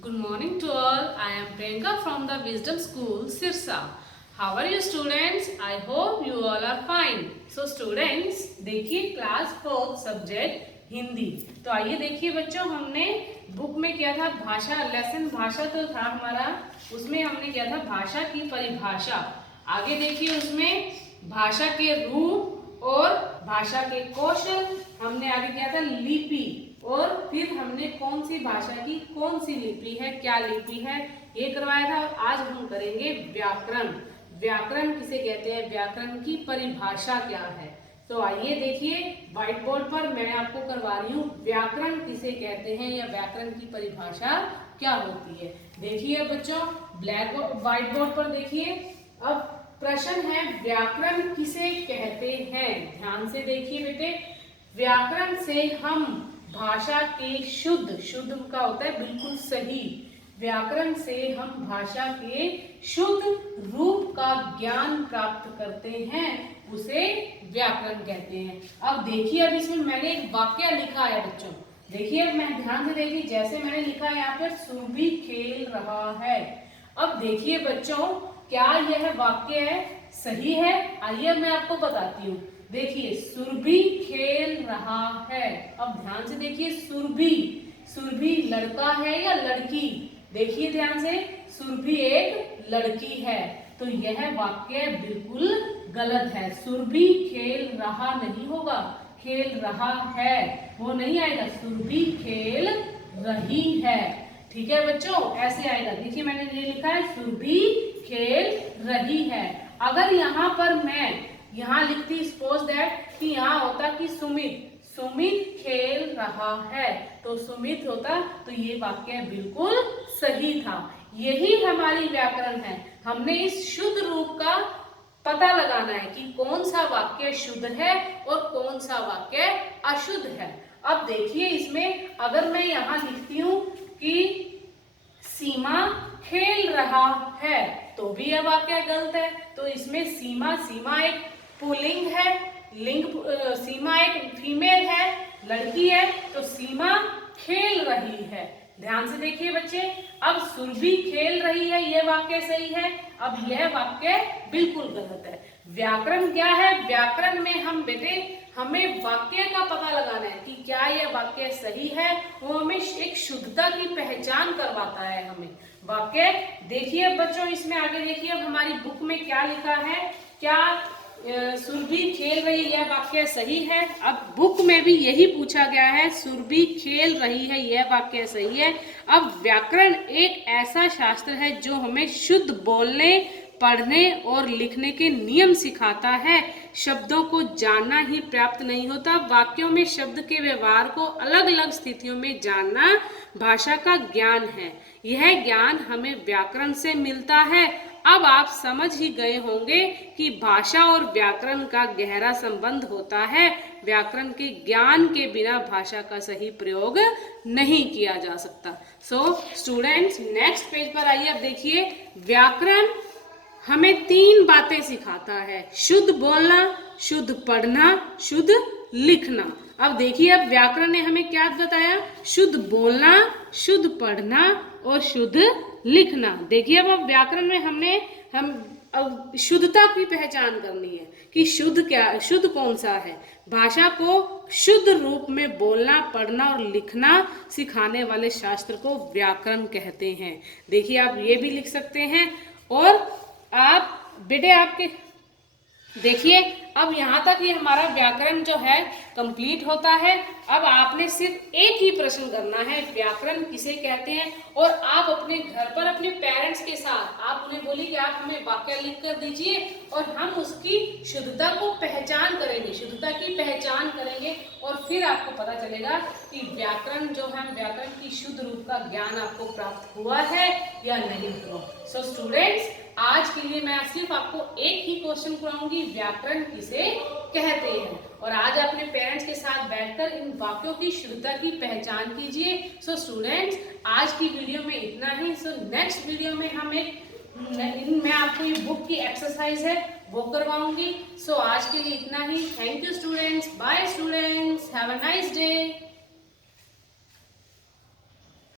Good morning to all. I am Priyanka from the Wisdom School, Sirsa. How are you students? I hope you all are fine. So students, देखिए class 4 subject Hindi. तो आइए देखिए बच्चों, हमने book में किया था भाषा लेसन, भाषा तो था हमारा, उसमें हमने किया था भाषा की परिभाषा। आगे देखिए उसमें भाषा के रूप और भाषा के कौशल, हमने आगे किया था लिपि, और फिर हमने कौन सी भाषा की कौन सी लिपि है, क्या लिपि है, ये करवाया था। और आज हम करेंगे व्याकरण। व्याकरण किसे कहते हैं, व्याकरण की परिभाषा क्या है। तो आइए देखिए, व्हाइट बोर्ड पर मैं आपको करवा रही हूँ व्याकरण किसे कहते हैं या व्याकरण की परिभाषा क्या होती है। देखिए बच्चों, ब्लैक बोर्ड व्हाइट बोर्ड पर देखिए। अब प्रश्न है व्याकरण किसे कहते हैं। ध्यान से देखिए बेटे, व्याकरण से हम भाषा के शुद्ध, शुद्ध का होता है बिल्कुल सही, व्याकरण से हम भाषा के शुद्ध रूप का ज्ञान प्राप्त करते हैं, उसे व्याकरण कहते हैं। अब देखिए, अब इसमें मैंने एक वाक्य लिखा है बच्चों, देखिए मैं ध्यान से देखिए, जैसे मैंने लिखा है यहाँ पर सुरभि खेल रहा है। अब देखिए बच्चों, क्या यह वाक्य है सही है? आइए मैं आपको बताती हूँ। देखिए, सुरभि खेल रहा है। अब ध्यान से देखिए, सुरभि, सुरभि लड़का है या लड़की? देखिए ध्यान से, सुरभि एक लड़की है, तो यह वाक्य बिल्कुल गलत है। सुरभि खेल रहा नहीं होगा, खेल रहा है वो नहीं आएगा, सुरभि खेल रही है। ठीक है बच्चों, ऐसे आएगा। देखिए मैंने ये लिखा है सुरभि खेल रही है। अगर यहाँ पर मैं यहाँ लिखती सपोज दैट कि यहाँ होता कि सुमित, सुमित खेल रहा है, तो सुमित होता, तो ये वाक्य बिल्कुल सही था। यही हमारी व्याकरण है। हमने इस शुद्ध रूप का पता लगाना है कि कौन सा वाक्य शुद्ध है और कौन सा वाक्य अशुद्ध है। अब देखिए इसमें, अगर मैं यहाँ लिखती हूँ कि सीमा खेल रहा है, तो भी यह वाक्य गलत है। तो इसमें सीमा, सीमा एक पुल्लिंग है, लिंग, सीमा एक फीमेल है, लड़की है, तो सीमा खेल रही है। ध्यान से देखिए बच्चे, अब सुरभि खेल रही है, यह वाक्य सही है। अब यह वाक्य बिल्कुल गलत है। व्याकरण क्या है? व्याकरण में हम बेटे, हमें वाक्य का पता लगाना है कि क्या यह वाक्य सही है, वो हमें एक शुद्धता की पहचान करवाता है हमें वाक्य। देखिए बच्चों, इसमें आगे देखिए, अब हमारी बुक में क्या लिखा है, क्या सुरभि खेल रही है, यह वाक्य सही है। अब बुक में भी यही पूछा गया है, सुरभि खेल रही है, यह वाक्य सही है। अब व्याकरण एक ऐसा शास्त्र है जो हमें शुद्ध बोलने, पढ़ने और लिखने के नियम सिखाता है। शब्दों को जानना ही पर्याप्त नहीं होता, वाक्यों में शब्द के व्यवहार को अलग अलग स्थितियों में जानना भाषा का ज्ञान है। यह ज्ञान हमें व्याकरण से मिलता है। अब आप समझ ही गए होंगे कि भाषा और व्याकरण का गहरा संबंध होता है। व्याकरण के ज्ञान के बिना भाषा का सही प्रयोग नहीं किया जा सकता। सो स्टूडेंट्स, नेक्स्ट पेज पर आइए। अब देखिए, व्याकरण हमें 3 बातें सिखाता है, शुद्ध बोलना, शुद्ध पढ़ना, शुद्ध लिखना। अब देखिए, अब व्याकरण ने हमें क्या बताया, शुद्ध बोलना, शुद्ध पढ़ना और शुद्ध लिखना। देखिए, अब व्याकरण में हम अब शुद्धता की पहचान करनी है कि शुद्ध क्या, शुद्ध कौन सा है। भाषा को शुद्ध रूप में बोलना, पढ़ना और लिखना सिखाने वाले शास्त्र को व्याकरण कहते हैं। देखिए, आप ये भी लिख सकते हैं। और आप बेटे, आपके देखिए, अब यहाँ तक ही हमारा व्याकरण जो है कंप्लीट होता है। अब आपने सिर्फ एक ही प्रश्न करना है, व्याकरण किसे कहते हैं, और आप अपने घर पर अपने पेरेंट्स के साथ आप उन्हें बोलिए कि आप हमें वाक्य लिख कर दीजिए, और हम उसकी शुद्धता को पहचान करेंगे, शुद्धता की पहचान करेंगे, और फिर आपको पता चलेगा कि व्याकरण जो है, व्याकरण की शुद्ध रूप का ज्ञान आपको प्राप्त हुआ है या नहीं हुआ। सो स्टूडेंट्स, आज के लिए मैं सिर्फ आपको एक ही क्वेश्चन कराऊंगी, व्याकरण किसे कहते हैं, और आज अपने पेरेंट्स के साथ बैठकर इन वाक्यों की शुद्धता की पहचान कीजिए। सो स्टूडेंट्स, आज की वीडियो में इतना ही। सो नेक्स्ट वीडियो में हम मैं आपको ये बुक की एक्सरसाइज है वो करवाऊंगी। सो आज के लिए इतना ही। Thank you students, bye students, have a nice day.